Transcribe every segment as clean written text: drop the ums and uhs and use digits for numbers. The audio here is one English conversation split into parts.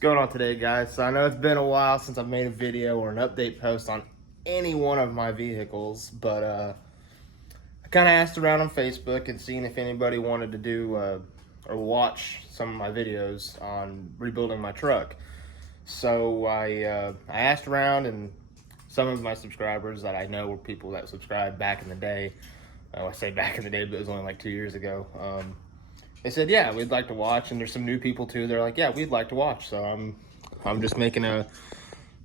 going on today, guys? So I know it's been a while since I've made a video or an update post on any one of my vehicles, but I kind of asked around on Facebook and seeing if anybody wanted to do or watch some of my videos on rebuilding my truck. So I asked around, and some of my subscribers that I know were people that subscribed back in the day. I say back in the day, but it was only like 2 years ago. They said, yeah, we'd like to watch, and there's some new people too. They're like, yeah, we'd like to watch. So I'm just making a,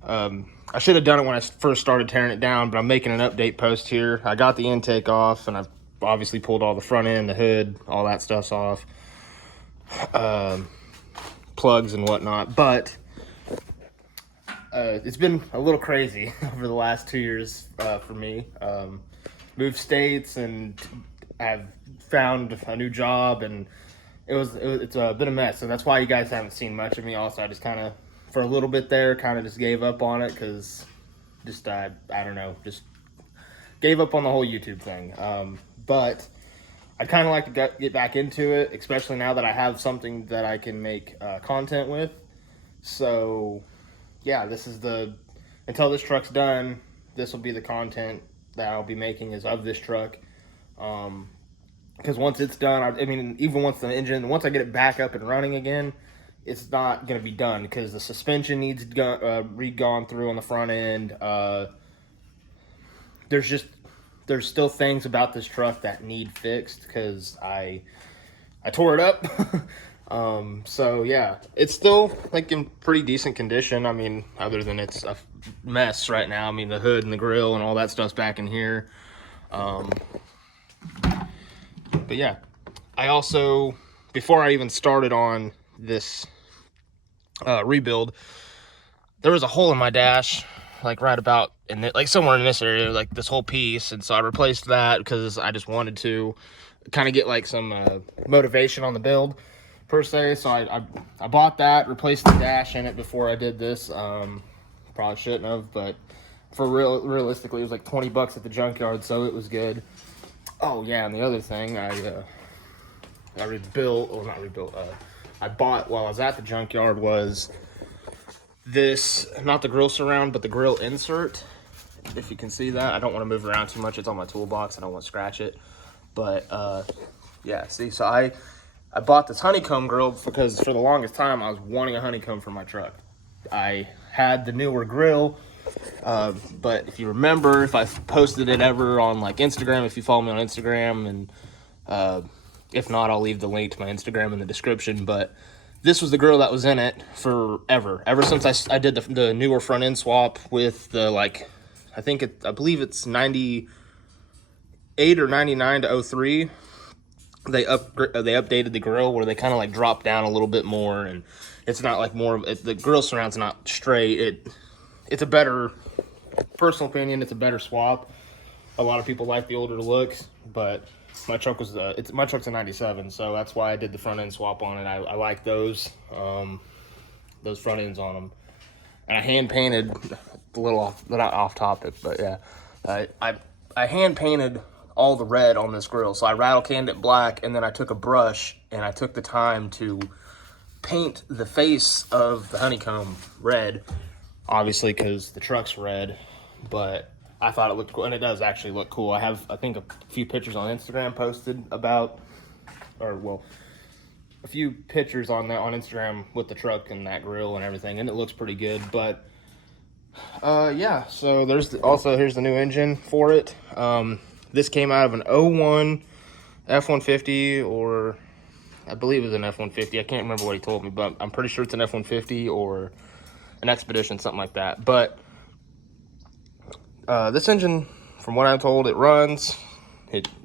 I should have done it when I first started tearing it down, but I'm making an update post here. I got the intake off, and I've obviously pulled all the front end, the hood, all that stuff's off, plugs and whatnot. But it's been a little crazy over the last 2 years for me. Moved states, and I've found a new job, and it's been a mess. So that's why you guys haven't seen much of me. Also, I just kind of, for a little bit there, kind of just gave up on it because just I don't know, just gave up on the whole YouTube thing. But I'd kind of like to get back into it, especially now that I have something that I can make content with. So yeah, this is until this truck's done, this will be the content that I'll be making is of this truck. Because once it's done, I mean, even once I get it back up and running again, it's not going to be done because the suspension needs gone through on the front end. There's still things about this truck that need fixed because I tore it up. So yeah, it's still like in pretty decent condition. I mean, other than it's a mess right now. I mean, the hood and the grill and all that stuff's back in here. But yeah, I also, before I even started on this rebuild, there was a hole in my dash, like right about like somewhere in this area, like this whole piece. And so I replaced that because I just wanted to kind of get like some motivation on the build per se. So I bought that, replaced the dash in it before I did this. Probably shouldn't have, but for realistically, it was like 20 bucks at the junkyard, so it was good. Oh yeah, and the other thing I bought while I was at the junkyard was this, not the grill surround, but the grill insert. If you can see that, I don't want to move around too much. It's on my toolbox. I don't want to scratch it. But yeah, see, so I bought this honeycomb grill because for the longest time I was wanting a honeycomb for my truck. I had the newer grill. But if you remember, if I've posted it ever on like Instagram, if you follow me on Instagram, and if not, I'll leave the link to my Instagram in the description. But this was the grill that was in it forever, ever since I did the newer front end swap with the, like, I believe it's 98 or 99 to 03. They updated the grill where they kind of like drop down a little bit more, and it's not like the grill surround's not straight. It's a better, personal opinion, it's a better swap. A lot of people like the older looks, but my truck's a 97, so that's why I did the front end swap on it. I like those front ends on them. And I hand painted, a little not off topic, but yeah, I hand painted all the red on this grill. So I rattle canned it black, and then I took a brush and I took the time to paint the face of the honeycomb red. Obviously, because the truck's red, but I thought it looked cool, and it does actually look cool. I have, I think, a few pictures on Instagram posted about, a few pictures on Instagram with the truck and that grill and everything, and it looks pretty good. But yeah, so here's the new engine for it. This came out of an 01 F150, or I believe it was an F150. I can't remember what he told me, but I'm pretty sure it's an F150 or an Expedition, something like that. But this engine, from what I'm told, it runs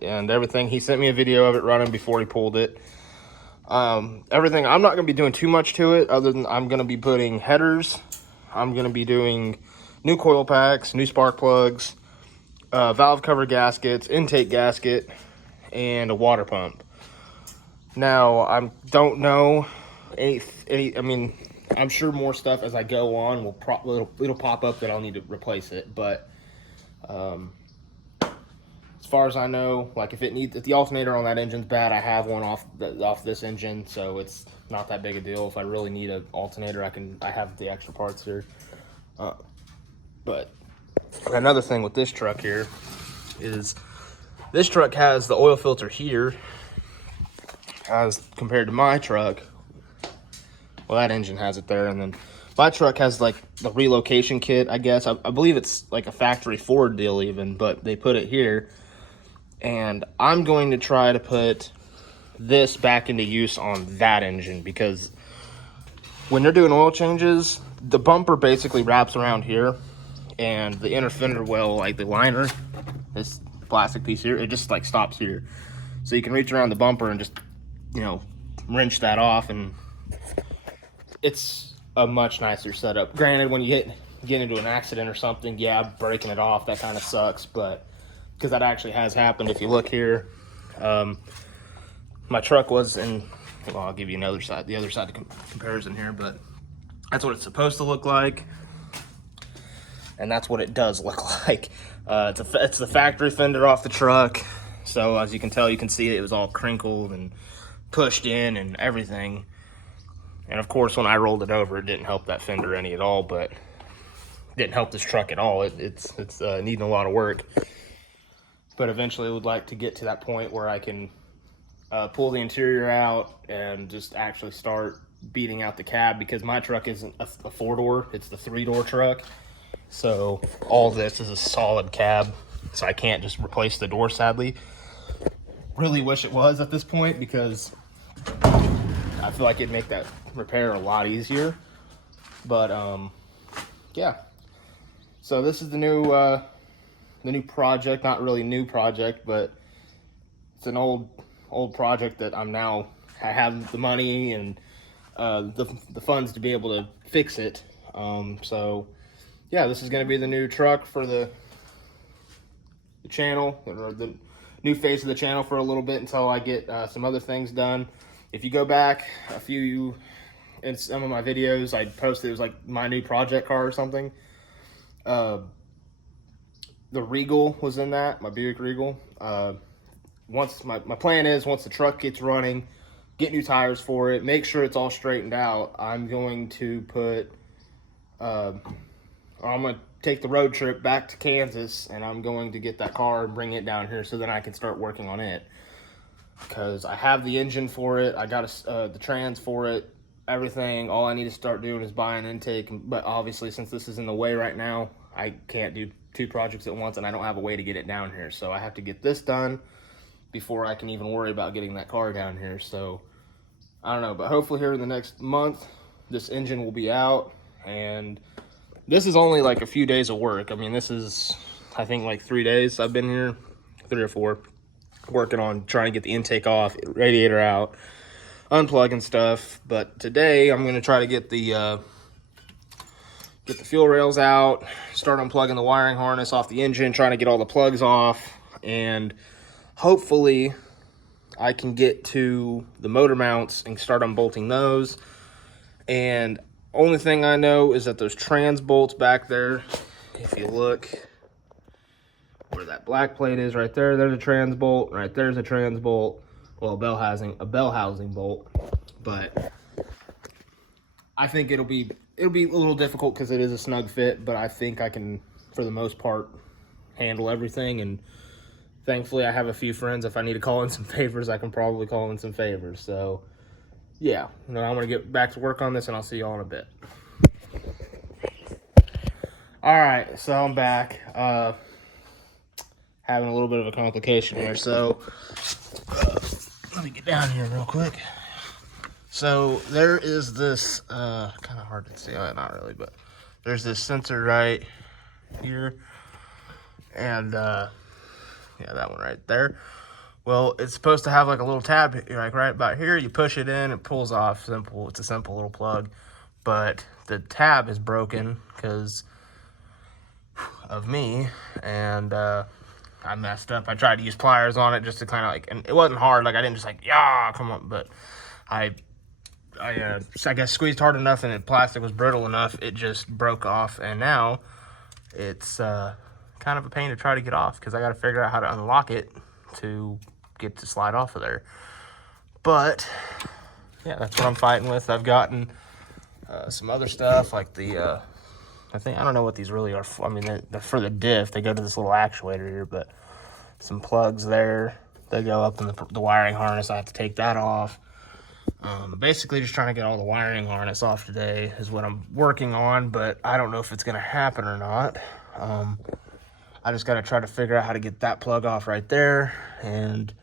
and everything. He sent me a video of it running before he pulled it. Everything, I'm not going to be doing too much to it other than I'm going to be putting headers. I'm going to be doing new coil packs, new spark plugs, valve cover gaskets, intake gasket, and a water pump. Now, I don't know I mean, I'm sure more stuff as I go on it'll pop up that I'll need to replace it. But as far as I know, like if the alternator on that engine's bad, I have one off this engine, so not that big a deal. If I really need an alternator, I have the extra parts here. But another thing with this truck here is this truck has the oil filter here as compared to my truck. Well, that engine has it there, and then my truck has like the relocation kit, I guess. I believe it's like a factory Ford deal even, but they put it here. And I'm going to try to put this back into use on that engine, because when they're doing oil changes, the bumper basically wraps around here, and the inner fender well, like the liner, this plastic piece here, it just like stops here. So you can reach around the bumper and just, you know, wrench that off, and it's a much nicer setup. Granted, when you get into an accident or something, yeah, breaking it off, that kind of sucks, but because that actually has happened. If you look here, my truck was in, well, I'll give you the other side of comparison here, but that's what it's supposed to look like, and that's what it does look like. It's the factory fender off the truck, so as you can tell, you can see it was all crinkled and pushed in and everything. And of course, when I rolled it over, it didn't help that fender any at all, but it didn't help this truck at all. It's needing a lot of work. But eventually I would like to get to that point where I can pull the interior out and just actually start beating out the cab, because my truck isn't a 4-door, it's the 3-door truck. So all this is a solid cab, so I can't just replace the door, sadly. Really wish it was at this point, because I feel like it'd make that repair a lot easier. But yeah, so this is the new project. Not really new project, but it's an old project that I have the money and the funds to be able to fix it. So yeah, this is going to be the new truck for the channel, or the new face of the channel for a little bit, until I get some other things done. If you go back in some of my videos, I posted, it was like my new project car or something. The Regal was in that, my Buick Regal. Once my plan is, once the truck gets running, get new tires for it, make sure it's all straightened out, I'm going to I'm going to take the road trip back to Kansas, and I'm going to get that car and bring it down here, so then I can start working on it. Because I have the engine for it, I got the trans for it, everything. All I need to start doing is buy an intake. But obviously, since this is in the way right now, I can't do 2 projects at once, and I don't have a way to get it down here. So I have to get this done before I can even worry about getting that car down here. So I don't know, but hopefully here in the next month, this engine will be out. And this is only like a few days of work. I mean, this is, I think, like 3 days I've been here, 3 or 4, working on trying to get the intake off, radiator out, unplugging stuff. But today I'm going to try to get the fuel rails out, start unplugging the wiring harness off the engine, trying to get all the plugs off, and hopefully I can get to the motor mounts and start unbolting those. And only thing I know is that those trans bolts back there, if you look where that black plate is right there, there's a trans bolt, right there's a trans bolt, well, a bell housing bolt. But I think it'll be a little difficult because it is a snug fit, but I think I can, for the most part, handle everything. And thankfully I have a few friends. If I need to call in some favors, I can probably call in some favors. So yeah, I'm gonna get back to work on this, and I'll see y'all in a bit. All right, so I'm back. Having a little bit of a complication here, so let me get down here real quick. So there is this kind of hard to see, not really, but there's this sensor right here, and yeah, that one right there. Well, it's supposed to have like a little tab, like right about here. You push it in, it pulls off. Simple. It's a simple little plug, but the tab is broken because of me, and I messed up. I tried to use pliers on it just to kind of like, and it wasn't hard. Like I didn't just like, yeah, come on, but I guess squeezed hard enough, and the plastic was brittle enough. It just broke off, and now it's kind of a pain to try to get off because I got to figure out how to unlock it to get to slide off of there. But yeah, that's what I'm fighting with. I've gotten some other stuff like the I don't know what these really are for. I mean, they're for the diff. They go to this little actuator here, but some plugs there. They go up in the wiring harness. I have to take that off. Basically, just trying to get all the wiring harness off today is what I'm working on, but I don't know if it's going to happen or not. I just got to try to figure out how to get that plug off right there, and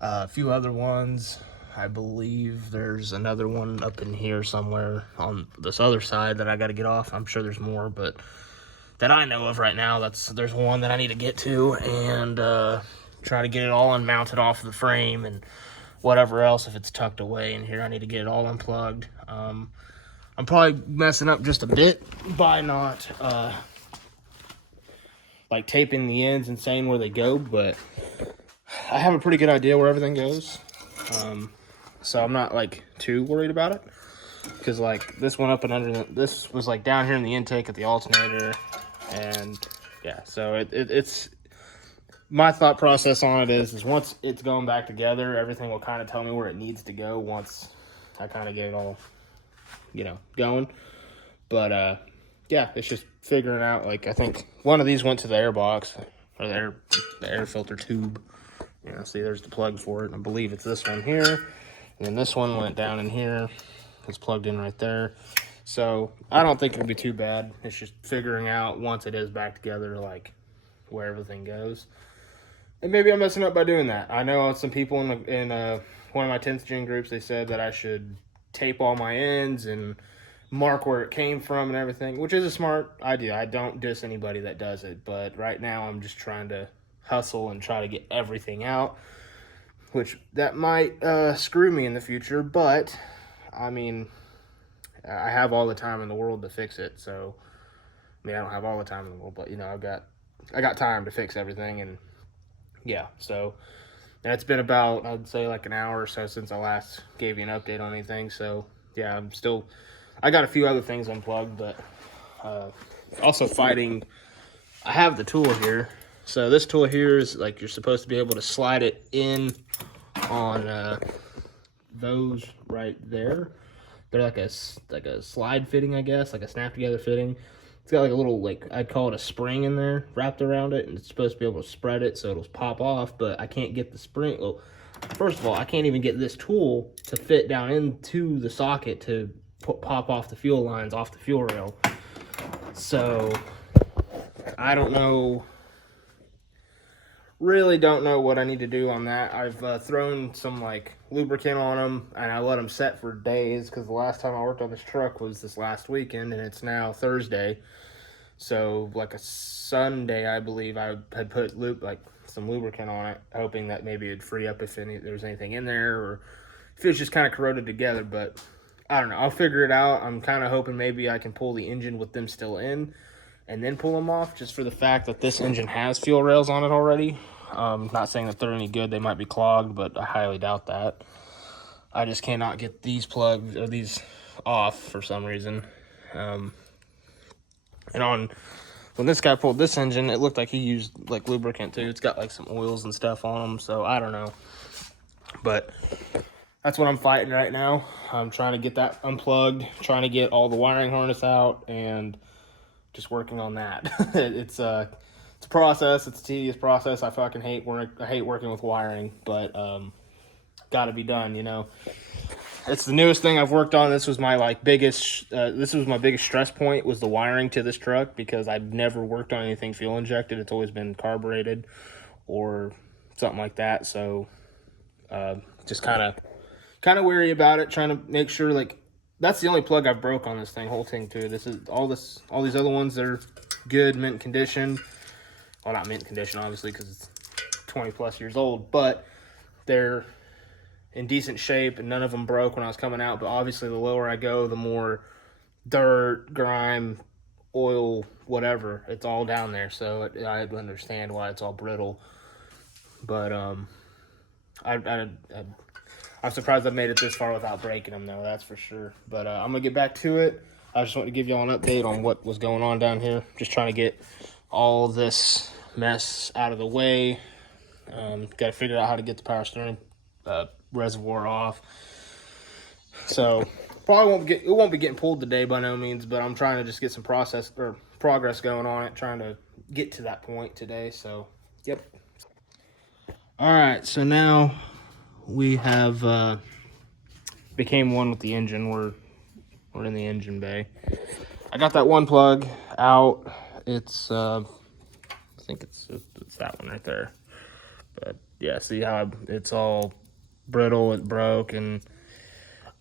a few other ones. I believe there's another one up in here somewhere on this other side that I got to get off. I'm sure there's more, but that I know of right now, there's one that I need to get to and try to get it all unmounted off of the frame and whatever else. If it's tucked away in here, I need to get it all unplugged. I'm probably messing up just a bit by not like taping the ends and saying where they go, but I have a pretty good idea where everything goes. So I'm not like too worried about it, because like this went up and under this was like down here in the intake at the alternator, and yeah, so it's my thought process on it is once it's going back together, everything will kind of tell me where it needs to go once I kind of get it all, going. But yeah, it's just figuring out, like, I think one of these went to the air box, or the air filter tube. See, there's the plug for it. I believe it's this one here. And then this one went down in here. It's plugged in right there. So I don't think it'll be too bad. It's just figuring out once it is back together, like, where everything goes. And maybe I'm messing up by doing that. I know some people in one of my 10th gen groups, they said that I should tape all my ends and mark where it came from and everything, which is a smart idea. I don't diss anybody that does it, but right now I'm just trying to hustle and try to get everything out, which that might screw me in the future, but I mean, I have all the time in the world to fix it. So I mean, I don't have all the time in the world, but I got time to fix everything. And yeah, so it's been about, I'd say, like an hour or so since I last gave you an update on anything. So yeah, I got a few other things unplugged, but also fighting. I have the tool here. So this tool here is like, you're supposed to be able to slide it in on those right there. They're like a slide fitting, I guess, like a snap together fitting. It's got like a little, like, I'd call it a spring in there wrapped around it, and it's supposed to be able to spread it so it'll pop off, but I can't get the spring. Well, first of all, I can't even get this tool to fit down into the socket to pop off the fuel lines off the fuel rail. So I don't know. Really don't know what I need to do on that. I've thrown some like lubricant on them, and I let them set for days, because the last time I worked on this truck was this last weekend, and it's now Thursday. So like a Sunday, I believe, I had put some lubricant on it, hoping that maybe it'd free up if there was anything in there, or if it was just kind of corroded together. But I don't know. I'll figure it out. I'm kind of hoping maybe I can pull the engine with them still in, and then pull them off, just for the fact that this engine has fuel rails on it already. Not saying that they're any good. They might be clogged, but I highly doubt that. I just cannot get these plugs or these off for some reason. And when this guy pulled this engine, it looked like he used like lubricant too. It's got like some oils and stuff on them, so I don't know. But that's what I'm fighting right now. I'm trying to get that unplugged, trying to get all the wiring harness out, and just working on that. It's a process. It's a tedious process. I fucking hate working with wiring, but got to be done. It's the newest thing I've worked on. This was my biggest stress point, was the wiring to this truck, because I've never worked on anything fuel injected. It's always been carbureted or something like that. So just kind of wary about it, trying to make sure, like, that's the only plug I broke on this whole thing too. This is all these other ones, they're good, mint condition. Well, not mint condition, obviously, because it's 20 plus years old, but they're in decent shape, and none of them broke when I was coming out. But obviously, the lower I go, the more dirt, grime, oil, whatever, it's all down there. So I understand why it's all brittle. But I'm surprised I've made it this far without breaking them, though. That's for sure. But I'm gonna get back to it. I just want to give y'all an update on what was going on down here. Just trying to get all this mess out of the way. Got to figure out how to get the power steering reservoir off. So probably won't be getting pulled today by no means, but I'm trying to just get some progress going on it, trying to get to that point today. So yep. All right, so now we have became one with the engine. We're in the engine bay. I got that one plug out. It's I think it's that one right there. But yeah, see how it's all brittle, it broke, and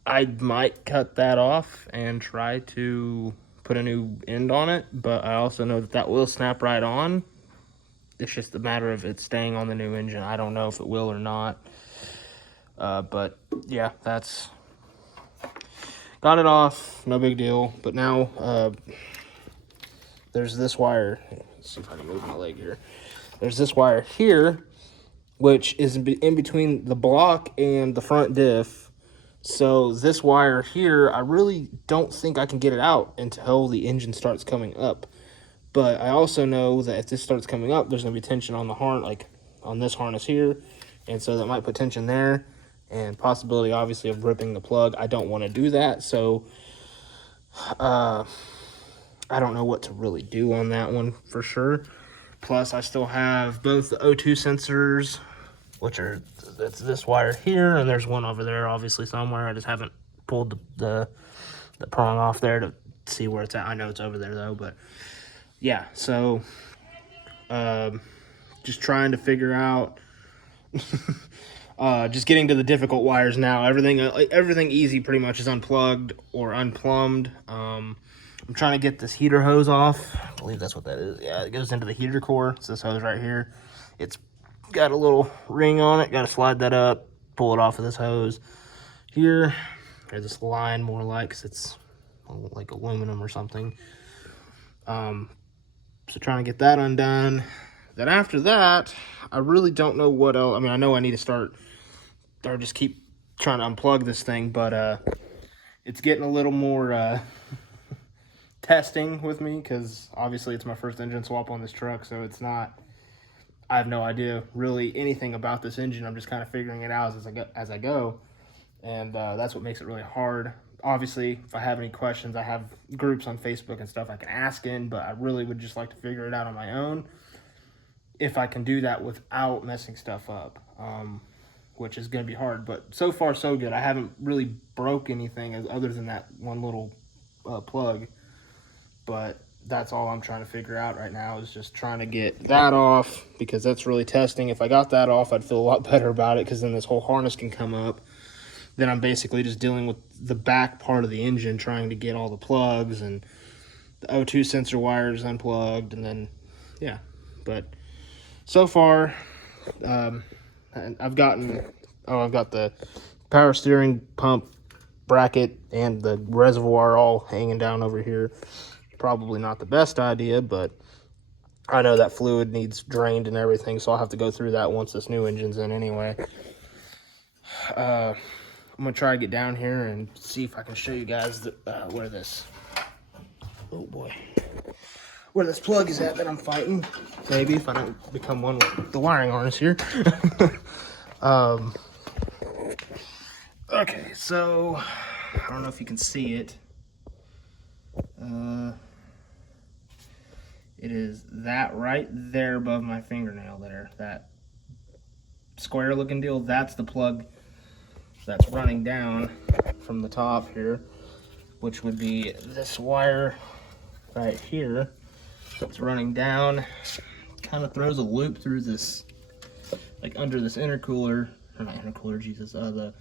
I might cut that off and try to put a new end on it, but I also know that will snap right on. It's just a matter of it staying on the new engine. I don't know if it will or not. But yeah, that's got it off. No big deal. But now there's this wire. Let's see if I can move my leg here. There's this wire here, which is in between the block and the front diff. So this wire here, I really don't think I can get it out until the engine starts coming up. But I also know that if this starts coming up, there's going to be tension on the harness, like on this harness here. And so that might put tension there and possibility, obviously, of ripping the plug. I don't want to do that. So I don't know what to really do on that one for sure. Plus, I still have both the O2 sensors, which are that's this wire here, and there's one over there, obviously, somewhere. I just haven't pulled the prong off there to see where it's at. I know it's over there, though, but yeah, so just trying to figure out just getting to the difficult wires now. Everything easy pretty much is unplugged or unplumbed. I'm trying to get this heater hose off. I believe that's what that is. Yeah, it goes into the heater core. It's this hose right here. It's got a little ring on it. Got to slide that up, pull it off of this hose here. There's this line more like, because it's like aluminum or something. So trying to get that undone. Then after that, I really don't know what else. I mean, I know I need to start or just keep trying to unplug this thing, but it's getting a little more testing with me, because obviously it's my first engine swap on this truck, so I have no idea really anything about this engine. I'm just kind of figuring it out as I go, and that's what makes it really hard. Obviously, if I have any questions, I have groups on Facebook and stuff I can ask in, but I really would just like to figure it out on my own, if I can do that without messing stuff up, which is going to be hard. But so far, so good. I haven't really broke anything other than that one little plug, but that's all I'm trying to figure out right now, is just trying to get that off, because that's really testing. If I got that off, I'd feel a lot better about it, because then this whole harness can come up. Then I'm basically just dealing with the back part of the engine, trying to get all the plugs and the O2 sensor wires unplugged, and then, yeah. But so far, I've got the power steering pump bracket and the reservoir all hanging down over here. Probably not the best idea, but I know that fluid needs drained and everything, so I'll have to go through that once this new engine's in anyway. I'm going to try to get down here and see if I can show you guys where this plug is at that I'm fighting. Maybe, if I don't become one with the wiring harness here. Okay, so I don't know if you can see it. It is that right there above my fingernail there. That square looking deal, that's the plug that's running down from the top here, which would be this wire right here. So it's running down, kind of throws a loop through this, like under this intercooler, or not intercooler, Jesus, the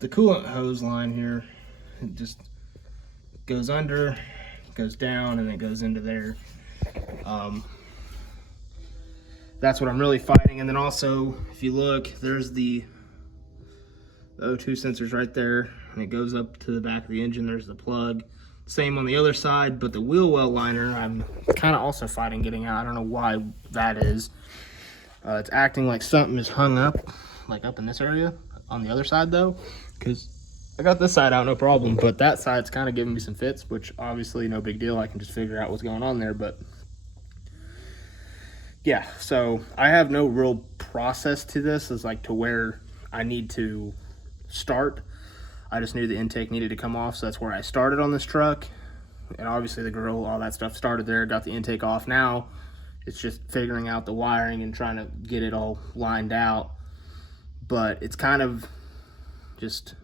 coolant hose line here. It just goes under, goes down, and it goes into there. That's what I'm really fighting. And then also, if you look, there's the O2 sensors right there, and it goes up to the back of the engine. There's the plug. Same on the other side, but the wheel well liner, I'm kind of also fighting getting out. I don't know why that is. It's acting like something is hung up, like up in this area. On the other side, though, because I got this side out, no problem, but that side's kind of giving me some fits, which obviously no big deal. I can just figure out what's going on there, but yeah, so I have no real process to this, as like to where I need to start. I just knew the intake needed to come off, so that's where I started on this truck. And obviously the grill, all that stuff started there, got the intake off. Now it's just figuring out the wiring and trying to get it all lined out. But it's kind of just,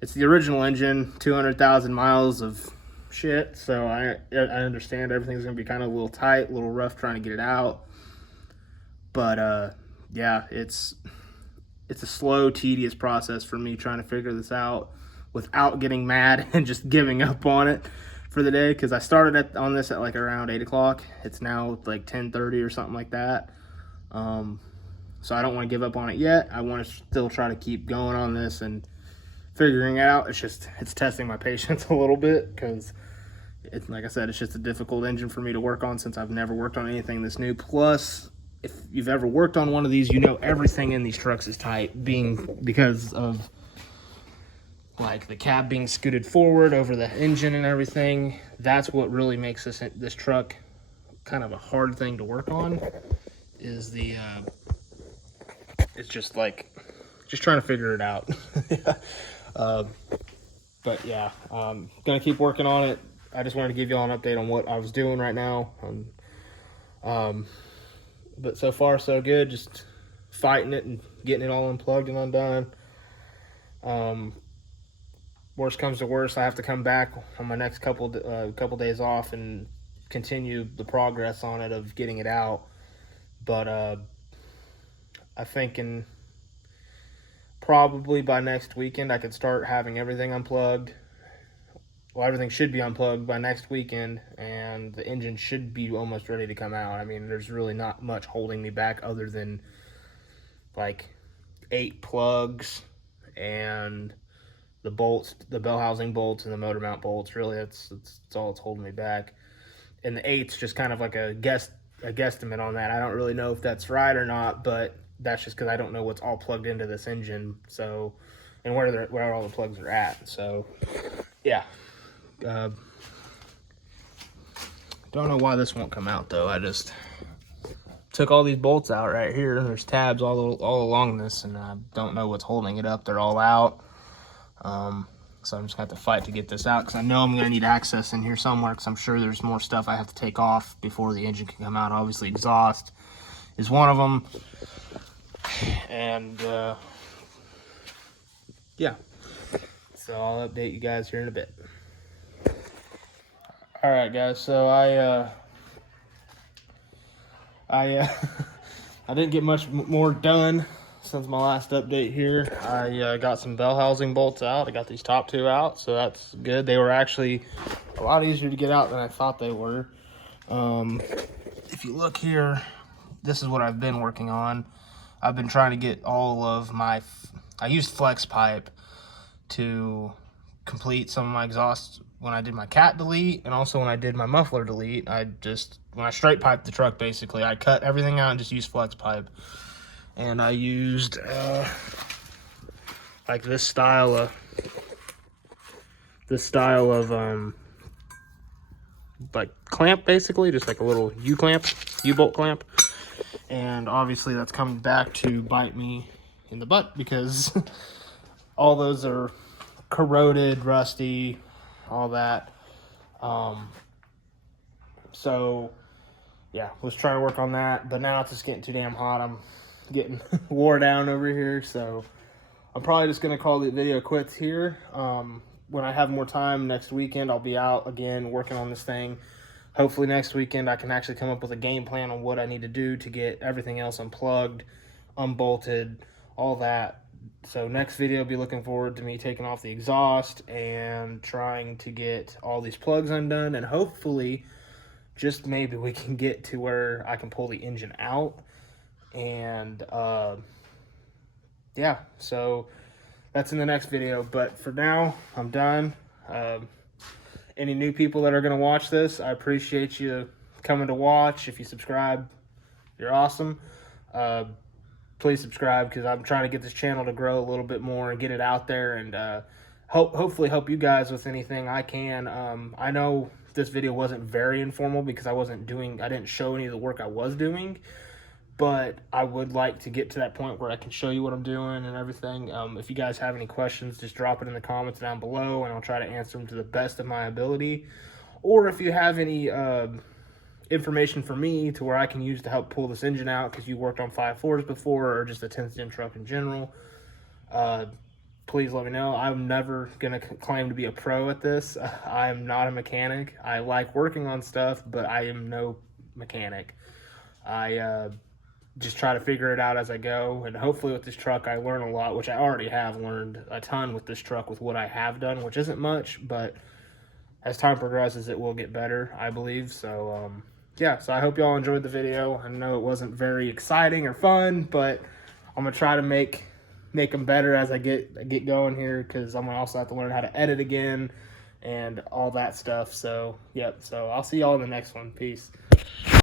it's the original engine, 200,000 miles of shit. So I understand everything's gonna be kind of a little tight, a little rough trying to get it out. But yeah, it's a slow, tedious process for me trying to figure this out without getting mad and just giving up on it for the day, because I started on this at like around 8 o'clock. It's now like 10:30 or something like that. So I don't want to give up on it yet. I want to still try to keep going on this and figuring it out. It's testing my patience a little bit, because it's, like I said, it's just a difficult engine for me to work on since I've never worked on anything this new. Plus, if you've ever worked on one of these, you know everything in these trucks is tight, because of like the cab being scooted forward over the engine and everything. That's what really makes this truck kind of a hard thing to work on, is the it's just trying to figure it out. But yeah, gonna keep working on it. I just wanted to give you all an update on what I was doing right now. But so far so good, just fighting it and getting it all unplugged and undone. Worst comes to worst, I have to come back on my next couple days off and continue the progress on it of getting it out. But I think probably by next weekend I could start having everything unplugged. Well, everything should be unplugged by next weekend, and the engine should be almost ready to come out. I mean, there's really not much holding me back other than like 8 plugs and the bolts, the bell housing bolts and the motor mount bolts. Really, that's all that's holding me back. And the 8's just kind of like a guesstimate on that. I don't really know if that's right or not, but that's just because I don't know what's all plugged into this engine, so, and where all the plugs are at. So yeah, don't know why this won't come out though. I just took all these bolts out right here. There's tabs all along this, and I don't know what's holding it up. They're all out. So I'm just gonna have to fight to get this out, because I know I'm gonna need access in here somewhere, because I'm sure there's more stuff I have to take off before the engine can come out. Obviously exhaust is one of them, and yeah, so I'll update you guys here in a bit. All right guys, so I didn't get much more done since my last update here. I got some bell housing bolts out. I got these top 2 out, so that's good. They were actually a lot easier to get out than I thought they were. If you look here, this is what I've been working on. I've been trying to get all of my, I used flex pipe to complete some of my exhaust when I did my cat delete, and also when I did my muffler delete. When I straight piped the truck, basically, I cut everything out and just used flex pipe. And I used like this style of like clamp, basically, just like a little U-bolt clamp. And obviously that's coming back to bite me in the butt, because all those are corroded, rusty, all that. So yeah, was trying to work on that, but now it's just getting too damn hot. I'm getting wore down over here, so I'm probably just gonna call the video quits here. When I have more time next weekend, I'll be out again working on this thing. Hopefully next weekend I can actually come up with a game plan on what I need to do to get everything else unplugged, unbolted, all that. So next video, be looking forward to me taking off the exhaust and trying to get all these plugs undone, and hopefully just maybe we can get to where I can pull the engine out. And yeah, so that's in the next video. But for now, I'm done. Any new people that are going to watch this, I appreciate you coming to watch. If you subscribe, you're awesome. Please subscribe, because I'm trying to get this channel to grow a little bit more and get it out there, and hopefully help you guys with anything I can. I know this video wasn't very informal because I didn't show any of the work I was doing, but I would like to get to that point where I can show you what I'm doing and everything. If you guys have any questions, just drop it in the comments down below, and I'll try to answer them to the best of my ability. Or if you have any information for me to where I can use to help pull this engine out, because you worked on 5.4s before, or just a 10th gen truck in general, please let me know. I'm never going to claim to be a pro at this. I'm not a mechanic. I like working on stuff, but I am no mechanic. I just try to figure it out as I go, and hopefully with this truck I learn a lot, which I already have learned a ton with this truck with what I have done, which isn't much, but as time progresses it will get better, I believe. So yeah, so I hope y'all enjoyed the video. I know it wasn't very exciting or fun, but I'm gonna try to make them better as I get going here, because I'm gonna also have to learn how to edit again and all that stuff. So yep, so I'll see y'all in the next one. Peace.